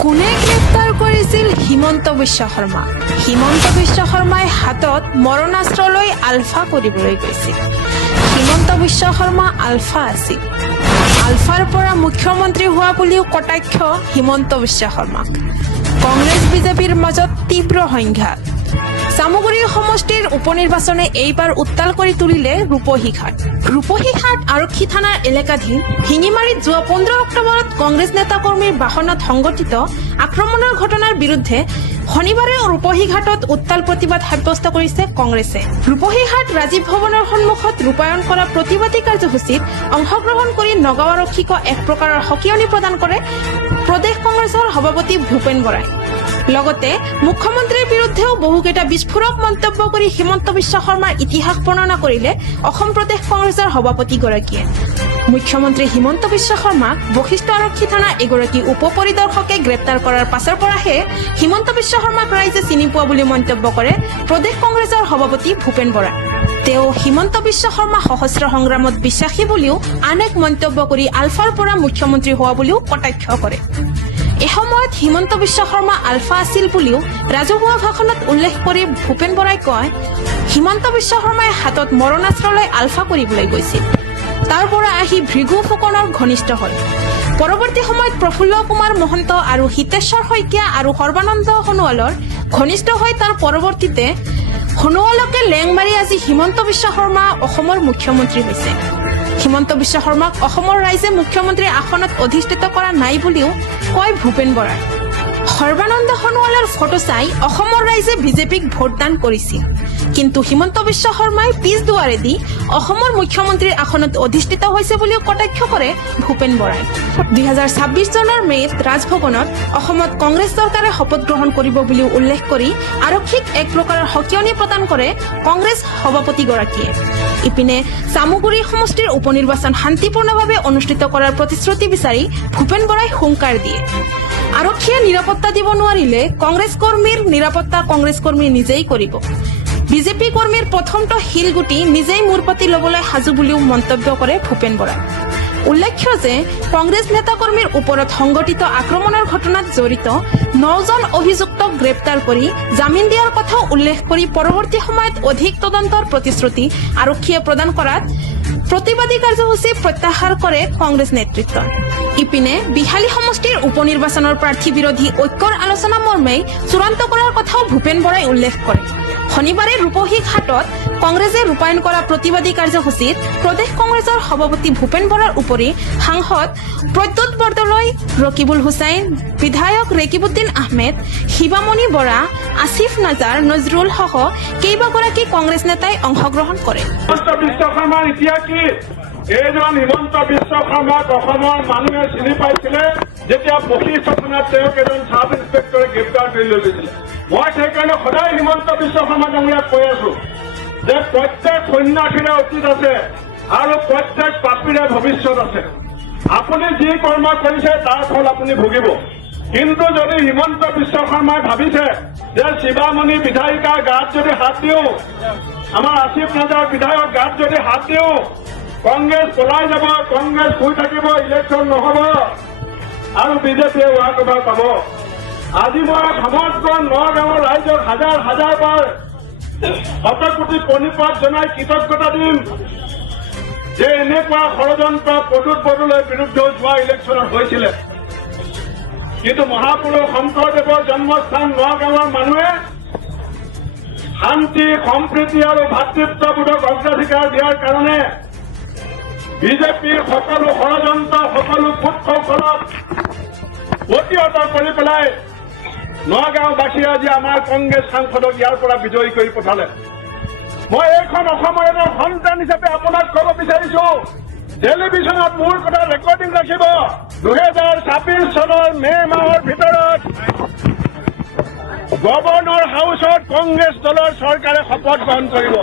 কোনে গ্ৰেপ্তাৰ কৰিছিল হিমন্ত বিশ্ব শৰ্মা? হিমন্ত বিশ্ব শৰ্মাই হাতত মৰণাস্ত্ৰ লৈ আলফা কৰিবলৈ গৈছিল। হিমন্ত বিশ্ব শৰ্মা আলফা আছিল। আলফাৰ পৰা মুখ্যমন্ত্ৰী হোৱা বুলিও কটাক্ষ হিমন্ত বিশ্ব শৰ্মাক। কংগ্ৰেছ বিজেপিৰ মাজত তীব্ৰ সংঘাত। চামগুৰি সমষ্টিৰ উপনিৰ্বাচনে এইবাৰ উত্তাল কৰি তুলিলে ৰূপহীঘাট। ৰূপহীঘাট আৰক্ষী থানাৰ এলেকাধীন শিঙিমাৰীত যোৱা 15 অক্টোবৰত কংগ্ৰেছ নেতা কৰ্মীৰ বাহনত সংঘটিত আক্ৰমণৰ ঘটনাৰ বিৰুদ্ধে শনিবাৰে ৰূপহীঘাটত উত্তাল প্ৰতিবাদ সাব্যস্ত কৰিছে কংগ্ৰেছে। ৰূপহীঘাট ৰাজীৱ ভৱনৰ সন্মুখত ৰূপায়ণ কৰা প্ৰতিবাদী কাৰ্যসূচীত অংশগ্ৰহণ কৰি নগাঁও আৰক্ষীক এক প্ৰকাৰৰ সকিয়নি প্ৰদান কৰে প্ৰদেশ কংগ্ৰেছৰ সভাপতি ভূপেন বৰাই। লগতে মুখ্যমন্ত্ৰীৰ বিৰুদ্ধেও বহুকেইটা বিস্ফোৰক মন্তব্য কৰি হিমন্ত বিশ্ব শৰ্মাৰ ইতিহাস বৰ্ণনা কৰিলে অসম প্ৰদেশ কংগ্ৰেছৰ সভাপতিগৰাকীয়ে। মুখ্যমন্ত্ৰী হিমন্ত বিশ্ব শৰ্মাক বশিষ্ঠ আৰক্ষী থানাৰ এগৰাকী উপ পৰিদৰ্শকে গ্ৰেপ্তাৰ কৰাৰ পাছৰ পৰাহে হিমন্ত বিশ্ব শৰ্মাক ৰাইজে চিনি পোৱা বুলি মন্তব্য কৰে প্ৰদেশ কংগ্ৰেছৰ সভাপতি ভূপেন বৰা। তেওঁ হিমন্ত বিশ্ব শৰ্মা সহস্ৰ সংগ্ৰামত বিশ্বাসী বুলিও আন এক মন্তব্য কৰি আলফাৰ পৰা মুখ্যমন্ত্ৰী হোৱা বুলিও কটাক্ষ কৰে। এসময়ত হিমন্ত বিশ্ব শৰ্মা আলফা আছিল বুলিও ৰাজহুৱা ভাষণত উল্লেখ কৰি ভূপেন বৰাই কয়, হিমন্ত বিশ্ব শৰ্মাই হাতত মৰণাস্ত্ৰ লৈ আলফা কৰিবলৈ গৈছিল। তাৰ পৰা আহি ভৃগু ফুকনৰ ঘনিষ্ঠ হ'ল। পৰৱৰ্তী সময়ত প্ৰফুল্ল কুমাৰ মহন্ত আৰু হিতেশ্বৰ শইকীয়া আৰু সৰ্বানন্দ সোণোৱালৰ ঘনিষ্ঠ হৈ তাৰ পৰৱৰ্তীতে সোণোৱালকে লেং মাৰি আজি হিমন্ত বিশ্ব শৰ্মা অসমৰ মুখ্যমন্ত্ৰী হৈছে। হিমন্ত বিশ্ব শৰ্মাক অসমৰ ৰাইজে মুখ্যমন্ত্ৰীৰ আসনত অধিষ্ঠিত কৰা নাই বুলিও কয় ভূপেন বৰাই। সৰ্বানন্দ সোণোৱালৰ ফটো চাই অসমৰ ৰাইজে বিজেপিক ভোটদান কৰিছিল, কিন্তু হিমন্ত বিশ্ব শৰ্মাই পিছ দুৱাৰেদি অসমৰ মুখ্যমন্ত্ৰীৰ আসনত অধিষ্ঠিত হৈছে বুলিও কটাক্ষ কৰে ভূপেন বৰাই। 2026 চনৰ মে'ত ৰাজভৱনত অসমত কংগ্ৰেছ চৰকাৰে শপত গ্ৰহণ কৰিব বুলিও উল্লেখ কৰি আৰক্ষীক এক প্ৰকাৰৰ সকিয়নি প্ৰদান কৰে কংগ্ৰেছ সভাপতিগৰাকীয়ে। ইপিনে চামগুৰি সমষ্টিৰ উপনিৰ্বাচন শান্তিপূৰ্ণভাৱে অনুষ্ঠিত কৰাৰ প্ৰতিশ্ৰুতি বিচাৰি ভূপেন বৰাই হুংকাৰ দিয়ে। আৰক্ষীয়ে নিৰাপত্তা দিব নোৱাৰিলে কংগ্ৰেছ কৰ্মীৰ নিৰাপত্তা কংগ্ৰেছ কৰ্মী নিজেই কৰিব। বিজেপি কৰ্মীৰ প্ৰথমটো শিলগুটি নিজেই মূৰ পাতি ল'বলৈ সাজু বুলিও মন্তব্য কৰে ভূপেন বৰাই। উল্লেখ্য যে কংগ্ৰেছ নেতাকৰ্মীৰ ওপৰত সংঘটিত আক্ৰমণৰ ঘটনাত জড়িত 9জন অভিযুক্তক গ্ৰেপ্তাৰ কৰি জামিন দিয়াৰ কথাও উল্লেখ কৰি পৰৱৰ্তী সময়ত অধিক তদন্তৰ প্ৰতিশ্ৰুতি আৰক্ষীয়ে প্ৰদান কৰাত প্ৰতিবাদী কাৰ্যসূচী প্ৰত্যাহাৰ কৰে কংগ্ৰেছ নেতৃত্ব। ইপিনে বিহালী সমষ্টিৰ উপনিৰ্বাচনৰ প্ৰাৰ্থী বিৰোধী ঐক্যৰ আলোচনা মৰ্মে চূড়ান্ত কৰাৰ কথাও ভূপেন বৰাই উল্লেখ কৰে। শনিবাৰে ৰূপহীঘাটত কংগ্ৰেছে ৰূপায়ণ কৰা প্ৰতিবাদী কাৰ্যসূচীত প্ৰদেশ কংগ্ৰেছৰ সভাপতি ভূপেন বৰাৰ উপৰি সাংসদ প্ৰদ্যুৎ বৰদলৈ, ৰকিবুল হুছেইন, বিধায়ক ৰেকিবুদ্দিন আহমেদ, শিৱামণি বৰা, আসিফ নাজাৰ, নজৰুল সহ কেইবাগৰাকী কংগ্ৰেছ নেতাই অংশগ্ৰহণ কৰে। এইজন হিমন্ত বিশ্ব শৰ্মাক অসমৰ মানুহে চিনি পাইছিলে যেতিয়া বশিষ্ঠ থানাত তেওঁক এজন চাব ইন্সপেক্টৰে গ্ৰেপ্তাৰ কৰি লৈ গৈছিলে। মই সেইকাৰণে সদায় হিমন্ত বিশ্ব শৰ্মাক আমি ইয়াত কৈ আছো যে প্ৰত্যেক সন্যাসীৰে অতীত আছে আৰু প্ৰত্যেক পাপীৰে ভৱিষ্যত আছে। আপুনি যি কৰ্ম কৰিছে তাৰ ফল আপুনি ভুগিব। কিন্তু যদি হিমন্ত বিশ্ব শৰ্মাই ভাবিছে যে শিৱামণি বিধায়িকাৰ গাত যদি হাত দিওঁ, আমাৰ আসিফ নাজাৰ বিধায়ক গাত যদি হাত দিওঁ, কংগ্ৰেছ পলাই যাব, কংগ্ৰেছ শুই থাকিব, ইলেকশ্যন নহব আৰু বিজেপিয়ে ৱাক অভাৰ পাব। আজি মই সমগ্ৰ নগাঁৱৰ ৰাইজক হাজাৰ হাজাৰ বাৰ শতকোটি প্ৰণিপাত জনাই কৃতজ্ঞতা দিম যে এনেকুৱা ষড়যন্ত্ৰ প্ৰদ্যুৎ বৰদলৈৰ বিৰুদ্ধে যোৱা ইলেকশ্যনত হৈছিলে। কিন্তু মহাপুৰুষ শংকৰদেৱৰ জন্মস্থান নগাঁৱৰ মানুহে শান্তি, সম্প্ৰীতি আৰু ভাতৃত্ববোধক অগ্ৰাধিকাৰ দিয়াৰ কাৰণে বিজেপিৰ সকলো ষড়যন্ত্ৰ, সকলো কূটকৌশলক প্ৰতিহত কৰি পেলাই নগাঁওবাসীয়ে আজি আমাৰ কংগ্ৰেছ সাংসদক ইয়াৰ পৰা বিজয়ী কৰি পঠালে। মই এইখন অসমৰ এটা সন্তান হিচাপে আপোনাক ক'ব বিচাৰিছো, টেলিভিশ্যনত মোৰ কথা ৰেকৰ্ডিং ৰাখিব। 2026 চনৰ মে' মাহৰ ভিতৰত গভৰ্ণৰ হাউচত কংগ্ৰেছ দলৰ চৰকাৰে শপত গ্ৰহণ কৰিব।